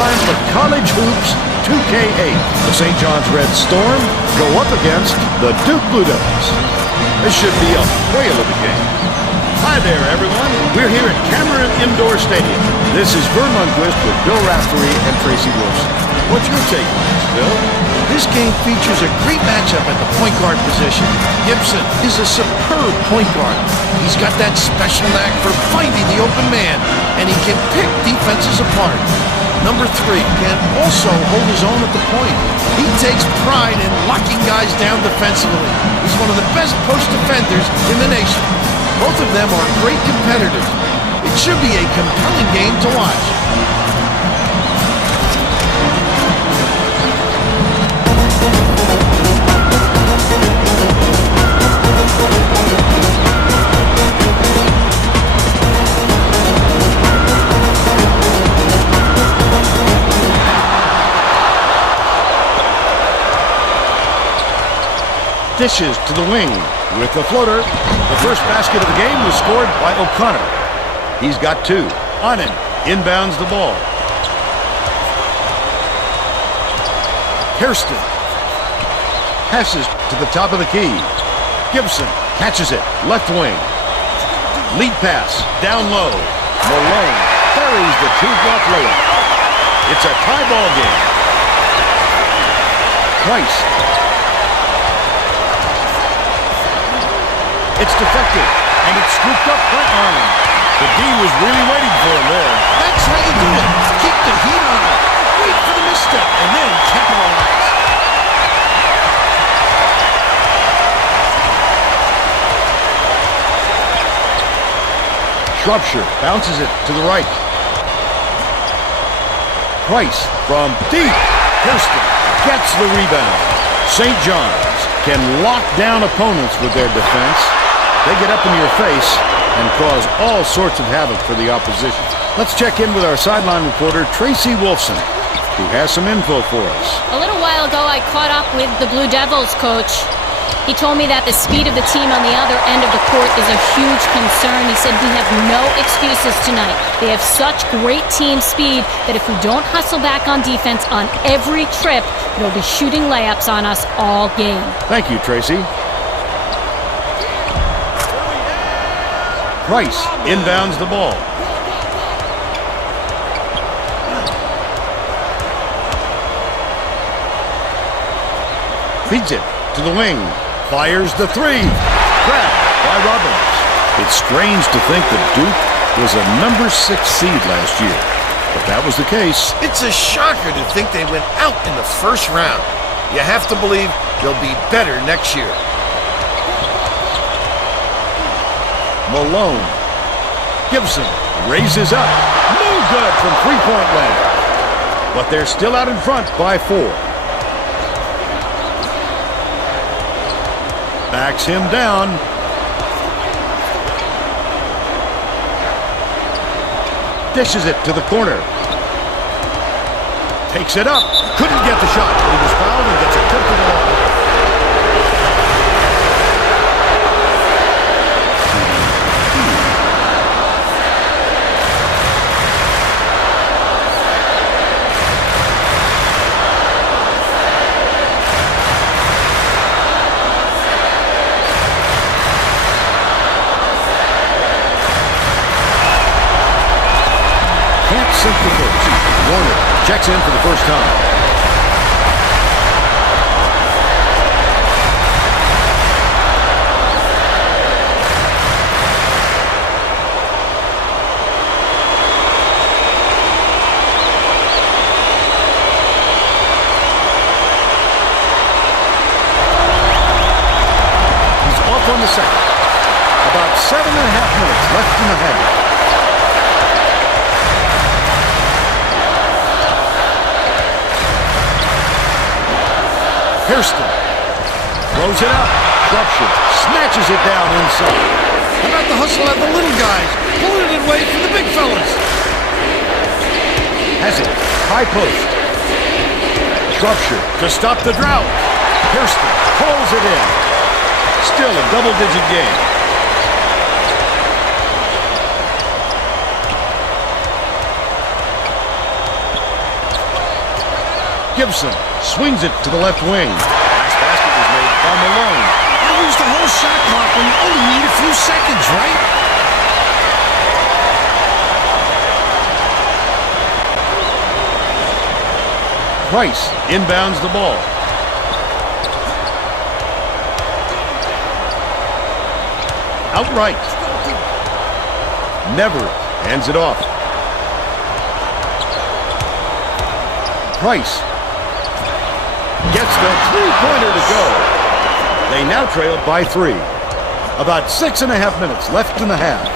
time for College Hoops 2K8. The St. John's Red Storm go up against the Duke Blue Devils. This should be a whale of a game. Hi there, everyone. We're here at Cameron Indoor Stadium. This is Vern Lundquist with Bill Raftery and Tracy Wilson. What's your take on this, Bill? This game features a great matchup at the point guard position. Gibson is a superb point guard. He's got that special knack for finding the open man, and he can pick defenses apart. Number 3 can also hold his own at the point. He takes pride in locking guys down defensively. He's one of the best post defenders in the nation. Both of them are great competitors. It should be a compelling game to watch. Dishes to the wing with the floater. The first basket of the game was scored by O'Connor. He's got 2. Onen inbounds the ball. Kirsten passes to the top of the key. Gibson catches it, left wing. Lead pass, down low. Malone buries the 2-drop layup. It's a tie ball game. Price. It's deflected, and it's scooped up by Arlen. The D was really waiting for him there. That's how you do it. Keep the heat on it. Wait for the misstep, and then capitalize. Shropshire bounces it to the right. Price from deep. Kirsten gets the rebound. St. John's can lock down opponents with their defense. They get up in your face and cause all sorts of havoc for the opposition. Let's check in with our sideline reporter, Tracy Wilson, who has some info for us. A little while ago, I caught up with the Blue Devils coach. He told me that the speed of the team on the other end of the court is a huge concern. He said we have no excuses tonight. They have such great team speed that if we don't hustle back on defense on every trip, they'll be shooting layups on us all game. Thank you, Tracy. Price inbounds the ball. Feeds it to the wing. Fires the 3. Grabbed by Robbins. It's strange to think that Duke was a number 6 seed last year, but that was the case. It's a shocker to think they went out in the first round. You have to believe they'll be better next year. Malone. Gibson raises up. No good from three-point land. But they're still out in front by 4. Backs him down. Dishes it to the corner. Takes it up. Couldn't get the shot, but he was fouled and gets a tip to the line. Simply put, Warner checks in for the first time. He's off on the second. About 7.5 minutes left in the half. Kirsten throws it up. Shropshire snatches it down inside. How about the hustle of the little guys? Pulling it away from the big fellas. Has it. High post. Shropshire to stop the drought. Kirsten pulls it in. Still a double-digit game. Gibson swings it to the left wing. Last basket was made by Malone. You lose the whole shot clock when you only need a few seconds, right? Price inbounds the ball. Outright. Never hands it off. Price gets the three-pointer to go. They now trail by 3. About 6.5 minutes left in the half.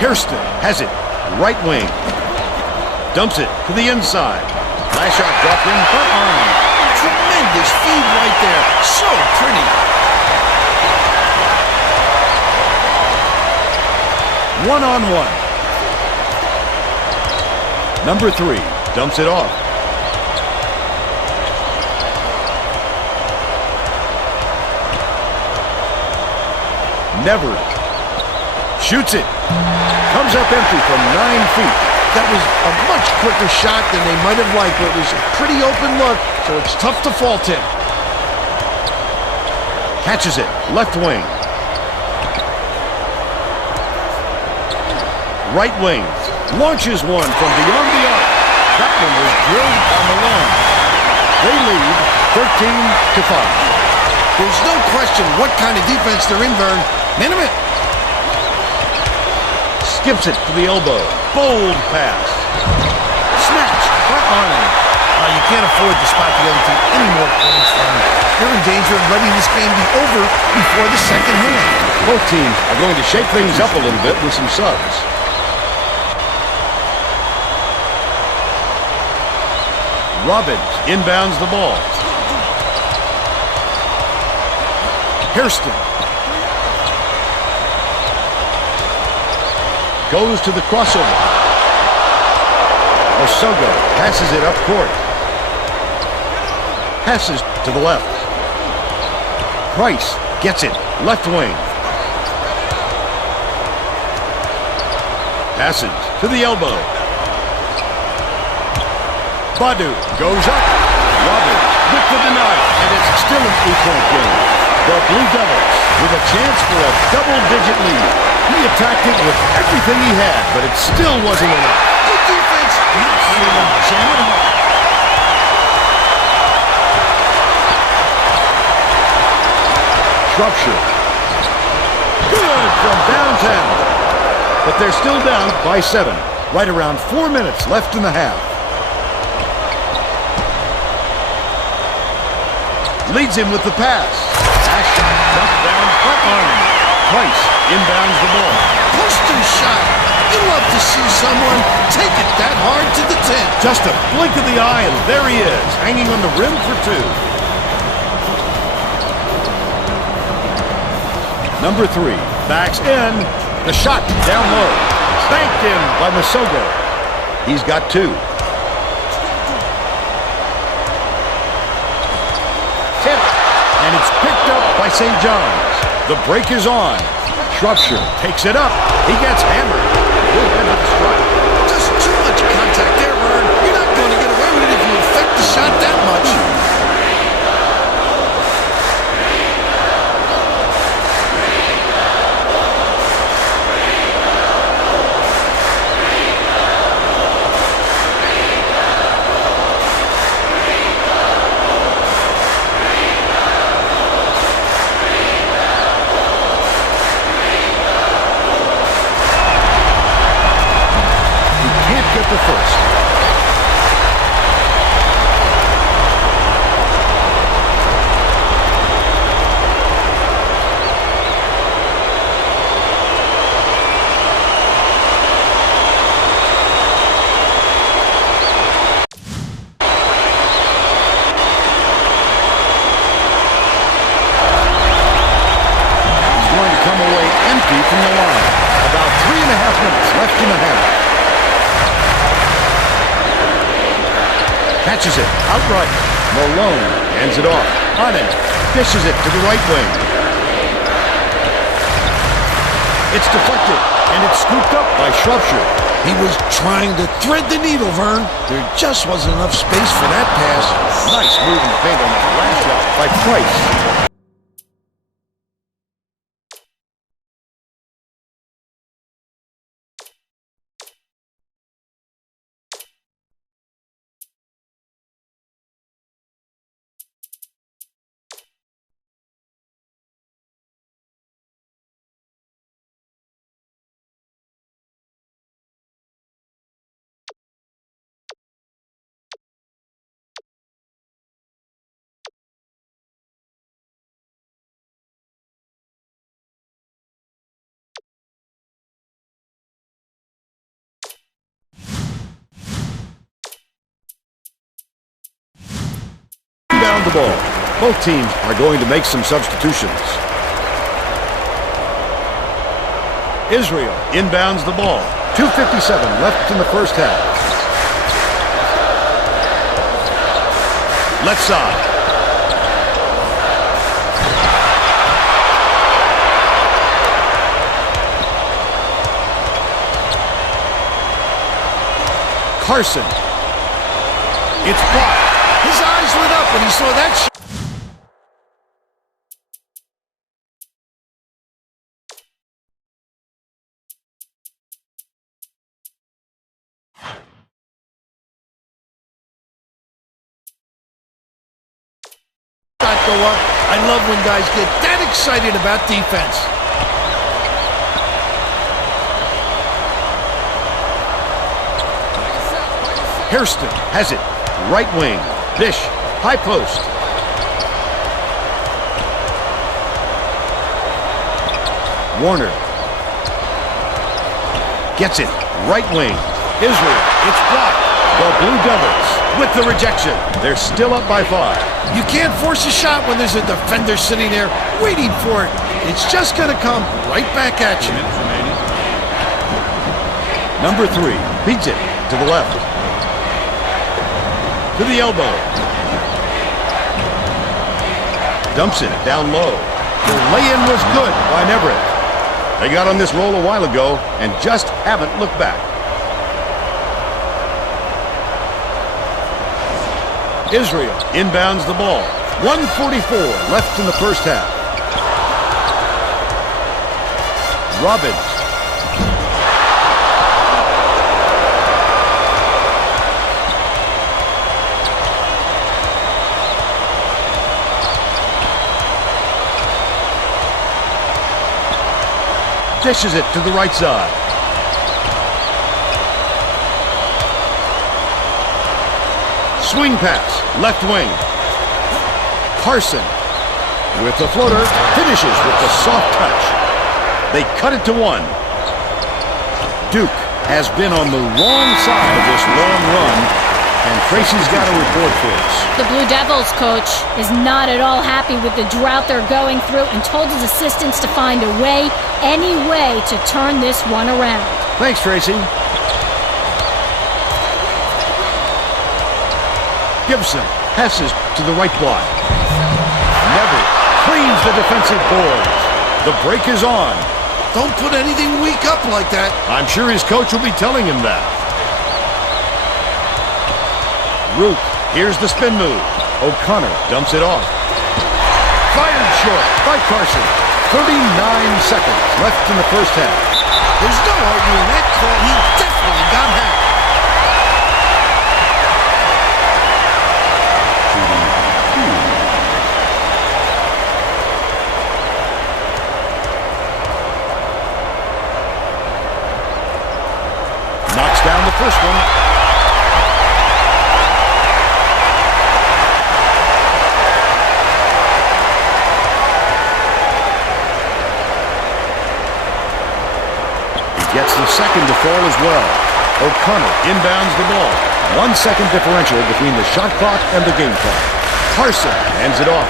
Hairston has it. Right wing. Dumps it to the inside. Last shot dropped in front arm. Tremendous feed right there. So pretty. One-on-one. Number 3 dumps it off. Never shoots it. Comes up empty from 9 feet. That was a much quicker shot than they might have liked, but it was a pretty open look, so it's tough to fault him. Catches it. Left wing. Right wing. Launches one from beyond the arc. That one was drilled on the line. They lead 13-5. There's no question what kind of defense they're in, Vern. Minute. Skips it to the elbow. Bold pass. Snatch. Front line. You can't afford to spot the other team any more points, Vern. They're in danger of letting this game be over before the second half. Both teams are going to shake things up a little bit with some subs. Robbins inbounds the ball. Hairston goes to the crossover. Osogo passes it up court. Passes to the left. Price gets it. Left wing. Passes to the elbow. Badu goes up. Robbins with the denial. And it's still an 8-point game. The Blue Devils with a chance for a double-digit lead. He attacked it with everything he had, but it still wasn't enough. Good defense. Not letting them jam it home. Shropshire. Good from downtown. But they're still down by 7. Right around 4 minutes left in the half. Leads him with the pass. Dash shot knocked down front arm. Price inbounds the ball. Poster shot. You love to see someone take it that hard to the 10. Just a blink of the eye, and there he is, hanging on the rim for 2. Number 3 backs in. The shot down low. Banked in by Masogo. He's got 2. And it's picked up by St. John's. The break is on. Shropshire takes it up. He gets hammered. He'll head to the strike. Just too much contact there, Vern. You're not going to get away with it if you affect the shot that much. Get the first. He's going to come away empty from the line. About 3.5 minutes left in the half. Catches it outright. Malone hands it off. On it. Dishes it to the right wing. It's deflected, and it's scooped up by Shropshire. He was trying to thread the needle, Vern. There just wasn't enough space for that pass. Nice move in the paint on that last shot by Price. Down the ball. Both teams are going to make some substitutions. Israel inbounds the ball. 2:57 left in the first half. Left side. Carson. It's blocked. His eyes lit up when he saw that shot. Go up. I love when guys get that excited about defense. Hairston has it. Right wing. Dish. High post. Warner. Gets it. Right wing. Israel. It's blocked. The Blue Devils with the rejection. They're still up by 5. You can't force a shot when there's a defender sitting there waiting for it. It's just going to come right back at you. Number 3 beats it to the left. To the elbow. Dumps it down low. The lay-in was good by Neverett. They got on this roll a while ago and just haven't looked back. Israel inbounds the ball. 1:44 left in the first half. Robbins. Dishes it to the right side. Swing pass, left wing. Carson with the floater, finishes with the soft touch. They cut it to 1. Duke has been on the wrong side of this long run, and Tracy's got a report for us. The Blue Devils coach is not at all happy with the drought they're going through and told his assistants to find a way, any way, to turn this one around. Thanks, Tracy. Gibson passes to the right block. Never cleans the defensive boards. The break is on. Don't put anything weak up like that. I'm sure his coach will be telling him that. Root, here's the spin move. O'Connor dumps it off. Fired short by Carson. 39 seconds left in the first half. There's no arguing that call. He definitely got hacked. Knocks down the first one. He gets the second to fall as well. O'Connor inbounds the ball. 1 second differential between the shot clock and the game clock. Carson hands it off.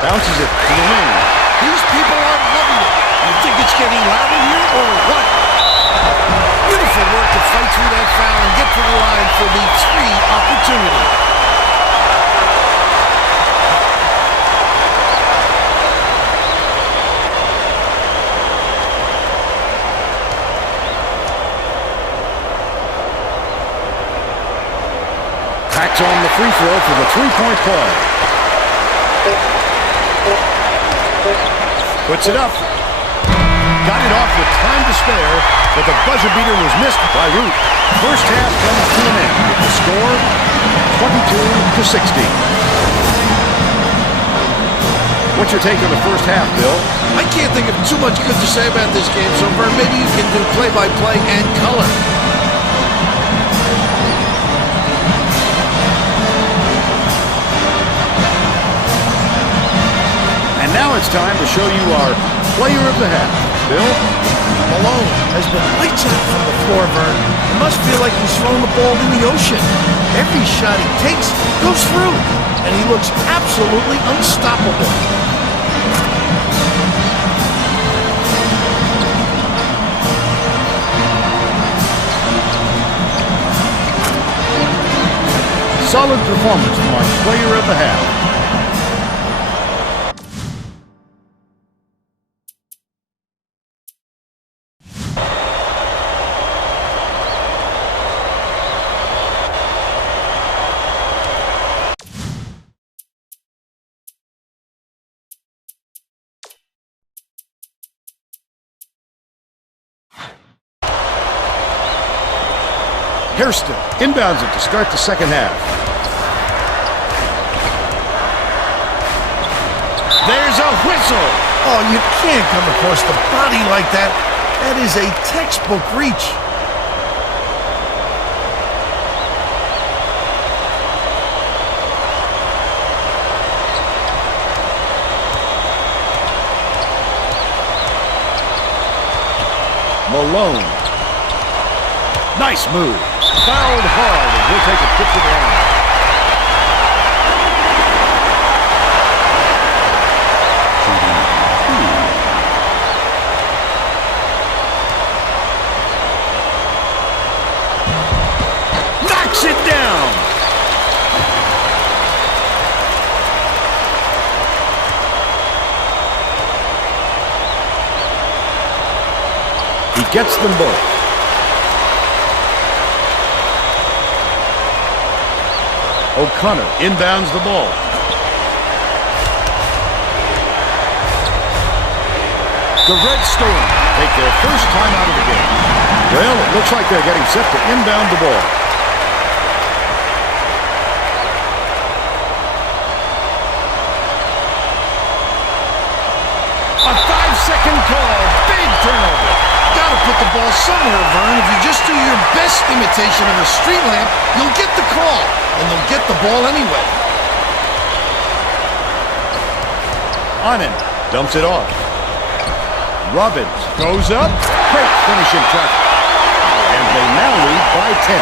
Bounces it to the wing. getting louder here or what? Beautiful work to fight through that foul and get to the line for the 3 opportunity. Packs on the free throw for the three-point play. Puts it up. Got it off with time to spare, but the buzzer beater was missed by Root. First half comes to an end with the score 22-16. What's your take on the first half, Bill? I can't think of too much good to say about this game, so Vern, maybe you can do play-by-play and color. And now it's time to show you our player of the half. Bill? Malone has been lights out from the floor, Vern. It must feel like he's throwing the ball in the ocean. Every shot he takes goes through, and he looks absolutely unstoppable. Solid performance from our player of the half. Hairston inbounds it to start the second half. There's a whistle. Oh, you can't come across the body like that. That is a textbook reach. Malone. Nice move. Fouled hard, and he'll take a trip to the line. Knocks it down. He gets them both. O'Connor inbounds the ball. The Red Storm take their first time out of the game. Well, it looks like they're getting set to inbound the ball. A 5-second call. Big turnover. Gotta put the ball somewhere, Vern. If you just do your best imitation of a street lamp, you'll get the call, and they'll get the ball anyway. Onen dumps it off. Robbins goes up. Great finishing traffic. And they now lead by 10.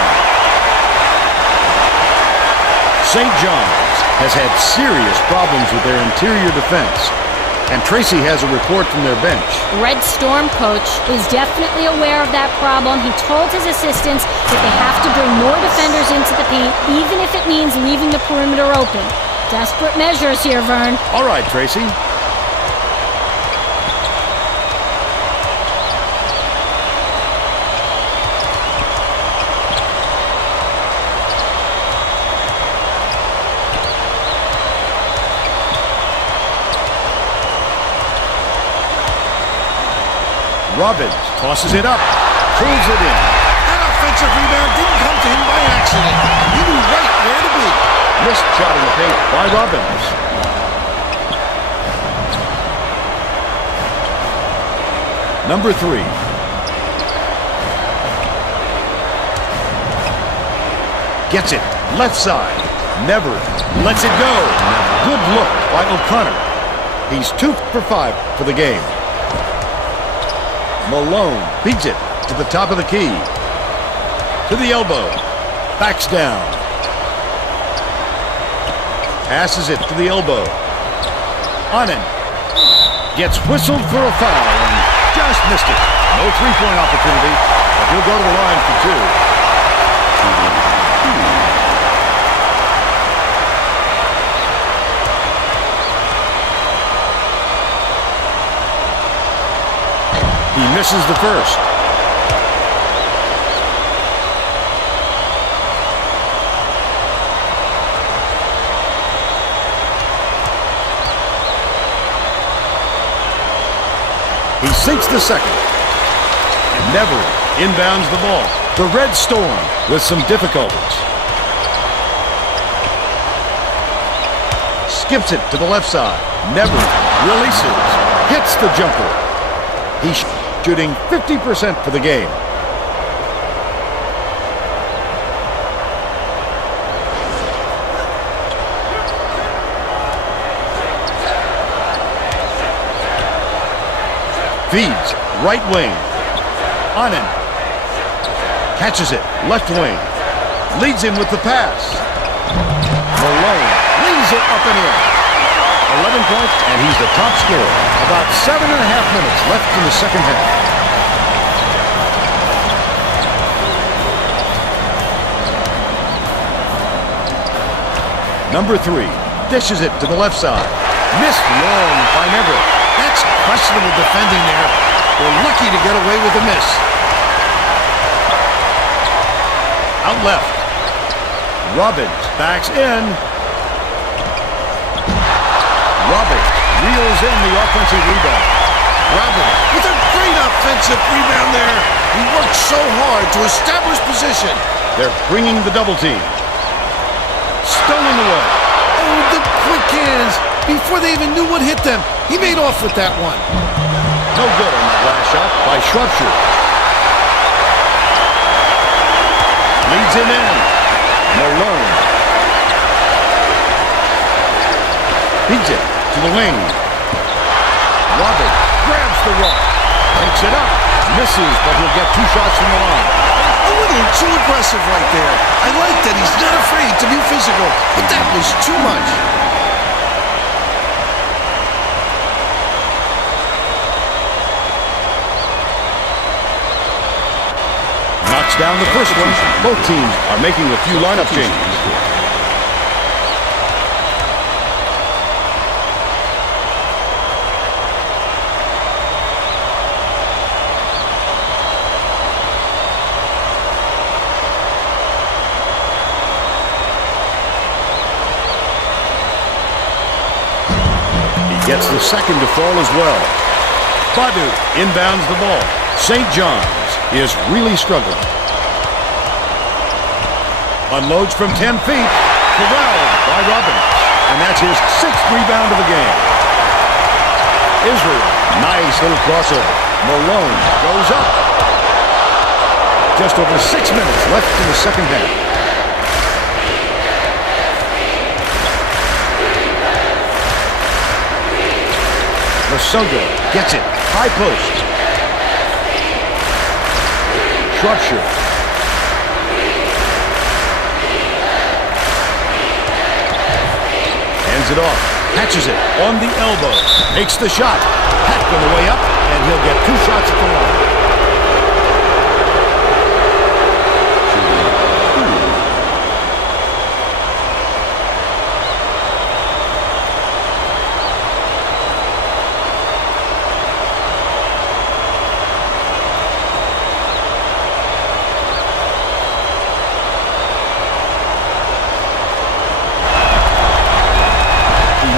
St. John's has had serious problems with their interior defense. And Tracy has a report from their bench. Red Storm coach is definitely aware of that problem. He told his assistants that they have to bring more defenders into the paint, even if it means leaving the perimeter open. Desperate measures here, Vern. All right, Tracy. Robbins tosses it up, pulls it in. That offensive rebound didn't come to him by accident. He knew right where to be. Missed shot in the paint by Robbins. Number 3. Gets it, left side. Never lets it go. Good look by O'Connor. He's 2 for 5 for the game. Malone beats it to the top of the key. To the elbow. Backs down. Passes it to the elbow. Onen gets whistled for a foul and just missed it. No three-point opportunity, but he'll go to the line for two. He misses the first. He sinks the second. And never inbounds the ball. The Red Storm with some difficulties. Skips it to the left side. Never releases. Hits the jumper. He's shooting 50% for the game. Feeds, right wing. On him. Catches it, left wing. Leads him with the pass. Malone leaves it up and in. 11 points, and he's the top scorer. About 7.5 minutes left in the second half. Number 3 dishes it to the left side. Missed long by Never. That's questionable defending there. They're lucky to get away with a miss. Out left. Robbins backs in. Robbins reels in the offensive rebound. Robbins with a great offensive rebound there. He worked so hard to establish position. They're bringing the double team. Stolen away. Oh, the quick hands. Before they even knew what hit them, he made off with that one. No good on that last shot by Shropshire. Leads him in. Malone. Feeds it to the wing. Robert grabs the rock. Takes it up. Misses, but he'll get 2 shots from the line. A little too aggressive right there. I like that he's not afraid to be physical, but that was too much. Knocks down the first one. Both teams are making a few lineup changes. Gets the second to fall as well. Badu inbounds the ball. St. John's is really struggling. Unloads from 10 feet. Corralled by Robbins. And that's his 6th rebound of the game. Israel, nice little crossover. Malone goes up. Just over 6 minutes left in the second half. Sogo gets it. High post. Shropshire. Hands it off. Catches it on the elbow. Makes the shot. Packed on the way up, and he'll get 2 shots at the line.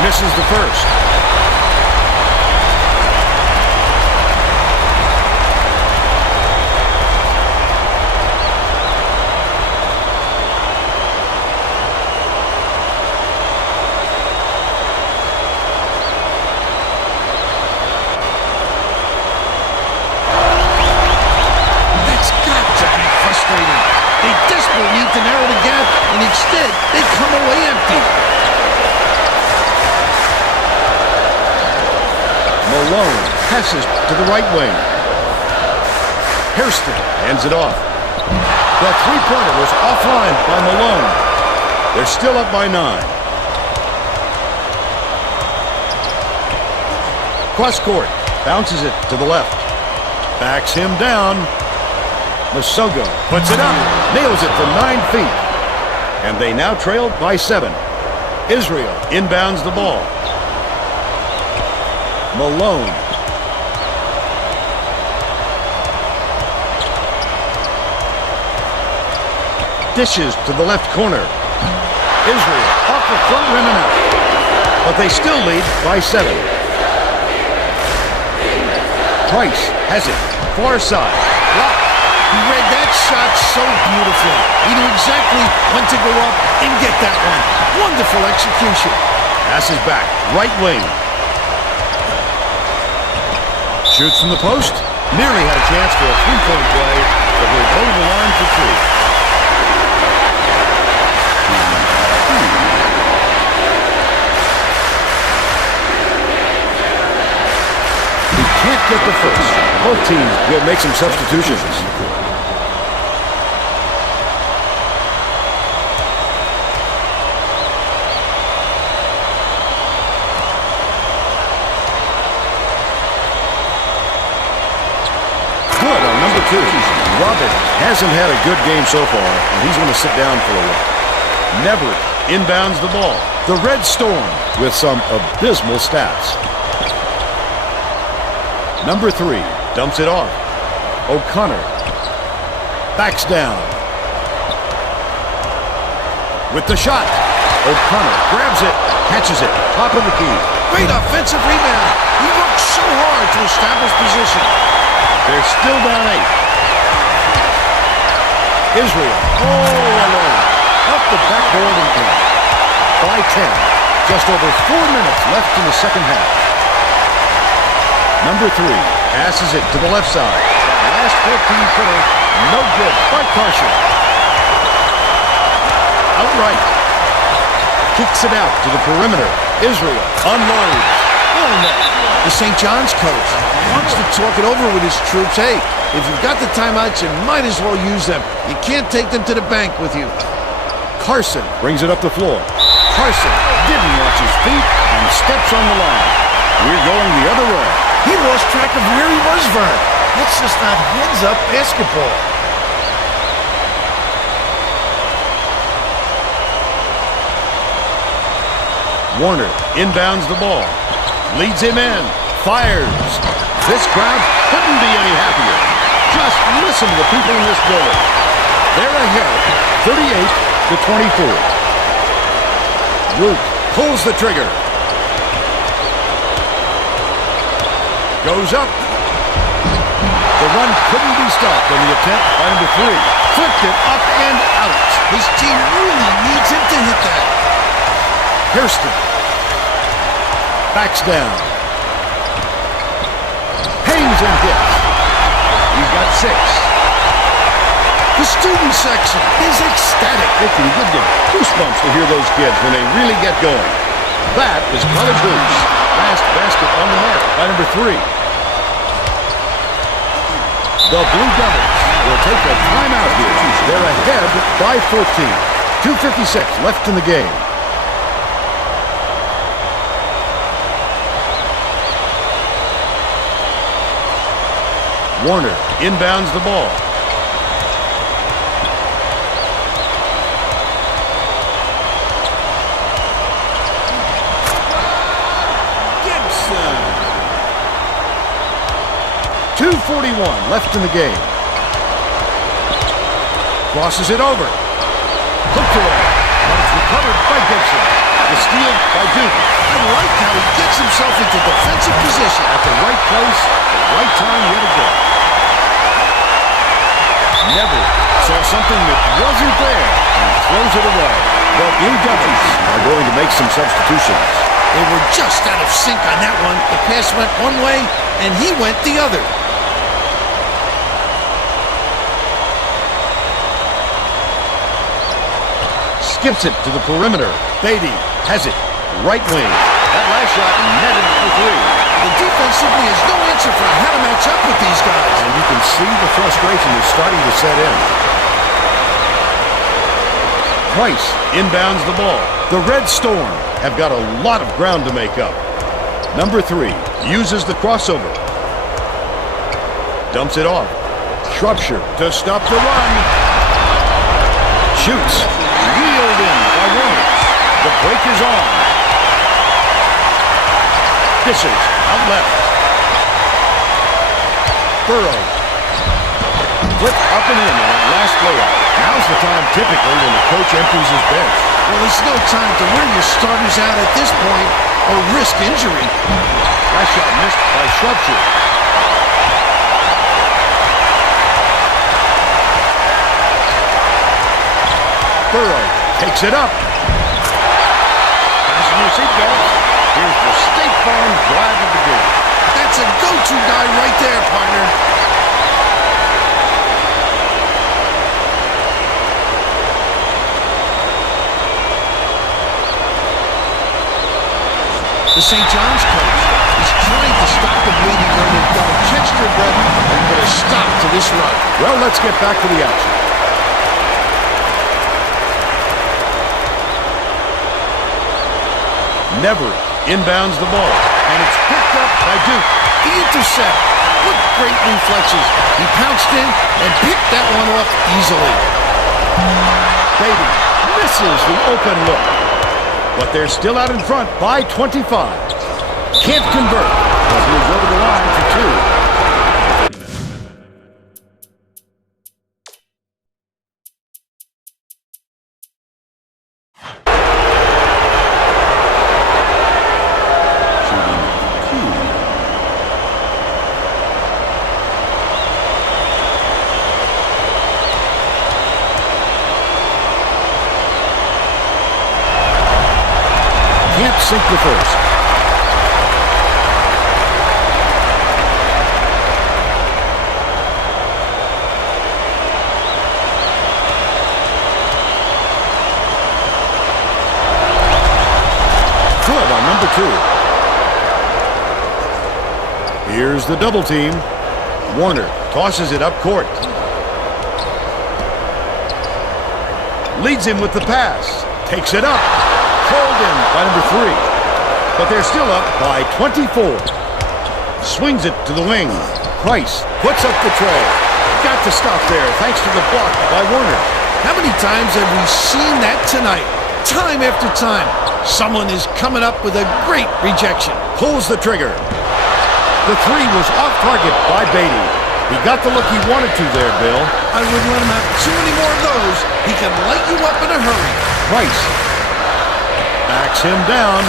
Misses the first. That's got to be frustrating. They desperately need to narrow the gap, and instead, they come away empty. Malone passes to the right wing. Hairston hands it off. The three-pointer was offline by Malone. They're still up by 9. Cross court. Bounces it to the left. Backs him down. Masogo puts it up. Nails it from 9 feet. And they now trail by 7. Israel inbounds the ball. Malone. Dishes to the left corner. Israel off the front rim and out. But they still lead by 7. Price has it. Far side. Wow. He read that shot so beautifully. He knew exactly when to go up and get that one. Wonderful execution. Passes back. Right wing. Shoots from the post. Nearly had a chance for a three-point play, but will go to the line for 3. Can't get the first. Both teams will make some substitutions. Good on number 2. Robert hasn't had a good game so far, and he's going to sit down for a while. Never inbounds the ball. The Red Storm with some abysmal stats. Number 3 dumps it off. O'Connor backs down. With the shot. O'Connor grabs it, catches it, top of the key. Great offensive rebound. He worked so hard to establish position. They're still down 8. Israel all alone. Up the backboard and in. By 10. Just over 4 minutes left in the second half. Number 3 passes it to the left side. That last 14-footer, no good by Carson. Outright. Kicks it out to the perimeter. Israel unloads. Oh, no. The St. John's coach wants to talk it over with his troops. Hey, if you've got the timeouts, you might as well use them. You can't take them to the bank with you. Carson brings it up the floor. Carson didn't watch his feet and steps on the line. We're going the other way. He lost track of where he was, Vern. That's just not heads-up basketball. Warner inbounds the ball. Leads him in. Fires. This crowd couldn't be any happier. Just listen to the people in this building. They're ahead, 38-24. Root pulls the trigger. Goes up. The run couldn't be stopped on the attempt by number 3. Flipped it up and out. His team really needs him to hit that. Hairston backs down. Hangs and hits. He's got 6. The student section is ecstatic. It can give you goosebumps to hear those kids when they really get going. That is college hoops. Last basket on the mark by number 3. The Blue Devils will take a timeout here. They're ahead by 14. 2:56 left in the game. Warner inbounds the ball. Gibson. 2:41 left in the game. Crosses it over. Hooked away. But it's recovered by Gibson. The steal by Duke. I like how he gets himself into defensive position. At the right place, the right time yet again. Never saw something that wasn't there and throws it away. The Blue Devils are going to make some substitutions. They were just out of sync on that one. The pass went one way, and he went the other. Skips it to the perimeter. Beatty has it. Right wing. That last shot netted for 3. The defensively is no answer for how to match up with these guys. And you can see the frustration is starting to set in. Price inbounds the ball. The Red Storm have got a lot of ground to make up. Number 3 uses the crossover. Dumps it off. Shropshire to stop the run. Shoots. Wheeled in by Warner. The break is on. Dishes out left. Burrow. Flip up and in on that last layup. Now's the time typically when the coach empties his bench. Well, there's no time to wear your starters out at this point or risk injury. Last shot missed by Shropshire. Burrow takes it up. Fasten your seatbelts. Here's the State Farm drive of the game. That's a go-to guy right there, partner. The St. John's coach is trying to stop the bleeding when they've got to catch their breath and put a stop to this run. Well, let's get back to the action. Never inbounds the ball, and it's picked up by Duke. The intercept. What great reflexes. He pounced in and picked that one off easily. Beatty misses the open look. But they're still out in front by 25. Can't convert, but moves over the line for two. Can't sink the first. Good on number two. Here's the double team. Warner tosses it up court. Leads him with the pass. Takes it up. Called in by number three. But they're still up by 24. Swings it to the wing. Price puts up the tray. Got to stop there thanks to the block by Warner. How many times have we seen that tonight? Time after time. Someone is coming up with a great rejection. Pulls the trigger. The three was off target by Beatty. He got the look he wanted to there, Bill. I wouldn't let him have too many more of those. He can light you up in a hurry. Price backs him down.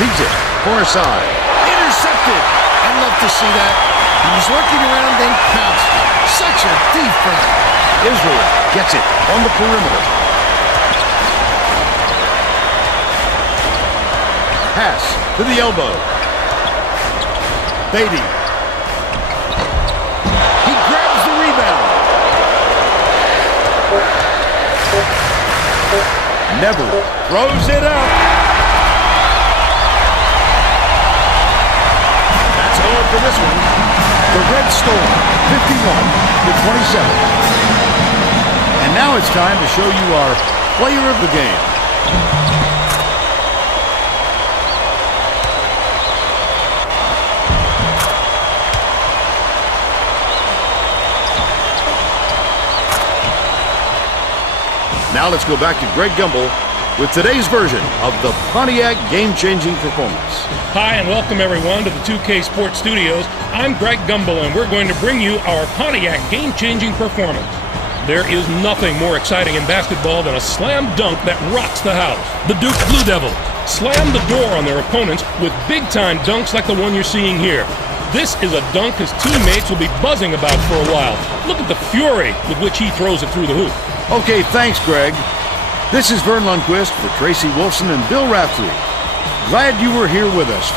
Feeds it for a side. Intercepted. I'd love to see that. He was lurking around then pounced. Such a defense. Israel gets it on the perimeter. Pass to the elbow. Beatty. He grabs the rebound. Never throws it up. That's all for this one. The Red Storm, 51-27. And now it's time to show you our player of the game. Now let's go back to Greg Gumbel with today's version of the Pontiac game-changing performance. Hi, and welcome everyone to the 2K Sports Studios. I'm Greg Gumbel, and we're going to bring you our Pontiac game-changing performance. There is nothing more exciting in basketball than a slam dunk that rocks the house. The Duke Blue Devils slam the door on their opponents with big-time dunks like the one you're seeing here. This is a dunk his teammates will be buzzing about for a while. Look at the fury with which he throws it through the hoop. Okay, thanks, Greg. This is Vern Lundquist for Tracy Wolfson and Bill Raftery. Glad you were here with us.